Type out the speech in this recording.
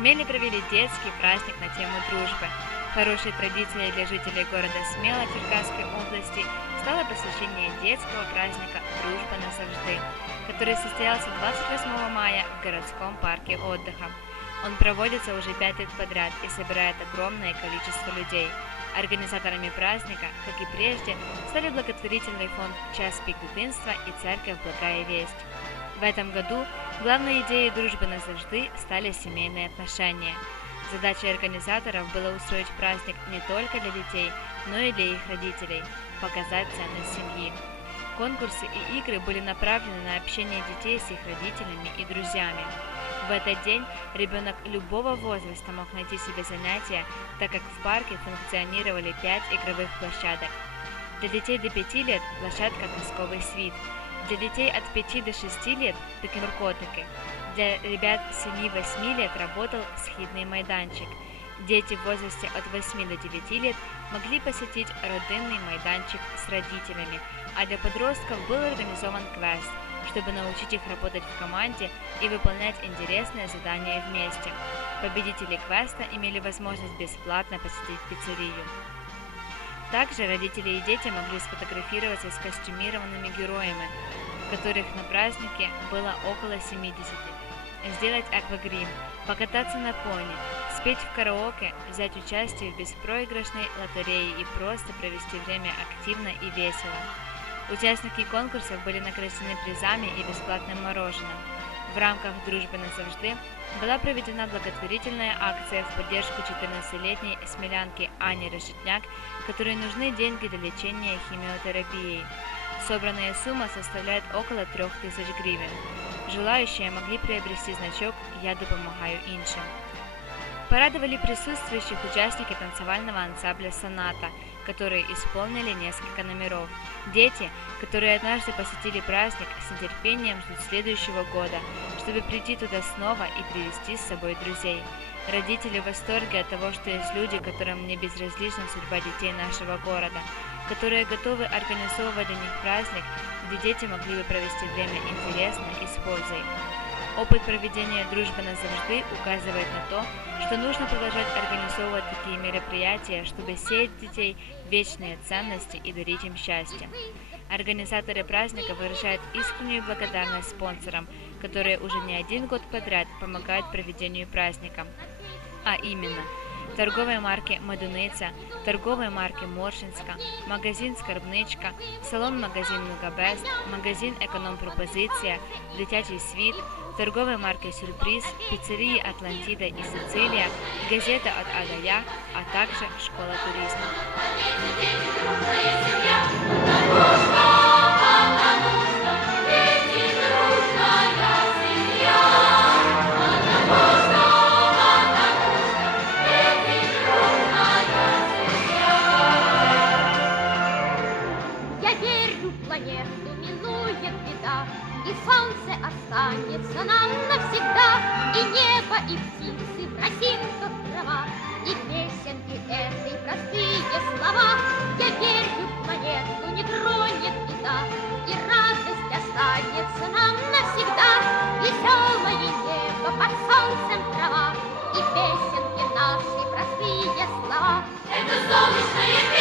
Смеле провели детский праздник на тему дружбы. Хорошей традицией для жителей города Смела Черкасской области стало посвящение детского праздника «Дружба навсегда», который состоялся 28 мая в городском парке отдыха. Он проводится уже 5 лет подряд и собирает огромное количество людей. Организаторами праздника, как и прежде, стали благотворительный фонд «Час пик дитинства» и церковь «Благая весть». В этом году главной идеей «Дружбы навсегда» стали семейные отношения. Задачей организаторов было устроить праздник не только для детей, но и для их родителей, показать ценность семьи. Конкурсы и игры были направлены на общение детей с их родителями и друзьями. В этот день ребенок любого возраста мог найти себе занятия, так как в парке функционировали 5 игровых площадок. Для детей до 5 лет площадка «Казковый свит», для детей от 5 до 6 лет – «Докимуркотики», для ребят 7-8 лет работал східний майданчик. Дети в возрасте от 8 до 9 лет могли посетить родинный майданчик с родителями, а для подростков был организован квест, чтобы научить их работать в команде и выполнять интересные задания вместе. Победители квеста имели возможность бесплатно посетить пиццерию. Также родители и дети могли сфотографироваться с костюмированными героями, которых на празднике было около 70, сделать аквагрим, покататься на пони, спеть в караоке, взять участие в беспроигрышной лотерее и просто провести время активно и весело. Участники конкурсов были награждены призами и бесплатным мороженым. В рамках «Дружбы навсегда» была проведена благотворительная акция в поддержку 14-летней смелянки Ани Решетняк, которой нужны деньги для лечения химиотерапией. Собранная сумма составляет около 3000 гривен. Желающие могли приобрести значок «Я допомагаю іншим». Порадовали присутствующих участники танцевального ансамбля «Соната», которые исполнили несколько номеров. Дети, которые однажды посетили праздник, с нетерпением ждут следующего года, чтобы прийти туда снова и привести с собой друзей. Родители в восторге от того, что есть люди, которым не безразлична судьба детей нашего города, которые готовы организовывать для них праздник, где дети могли бы провести время интересно и с пользой. Опыт проведения «Дружбы навсегда» указывает на то, что нужно продолжать организовывать такие мероприятия, чтобы сеять в детей вечные ценности и дарить им счастье. Организаторы праздника выражают искреннюю благодарность спонсорам, которые уже не 1 год подряд помогают проведению праздника, а именно торговой марки «Медуниця», торговой марки «Моршинська», магазин «Скарбничка», салон-магазин «Мегабест», магазин «Економ-пропозиція», «Дитячий світ», торговой марки «Сюрприз», пиццерии «Атлантида» и «Сицилия», газета от А до Я, а также школа туризма. И солнце останется нам навсегда, и небо, и птицы, росинка, трава, и песенки этой простые слова. Я верю в планету, не тронет беда, и радость останется нам навсегда. Веселое небо, под солнцем трава, и песенки наши простые слова. Это солнечное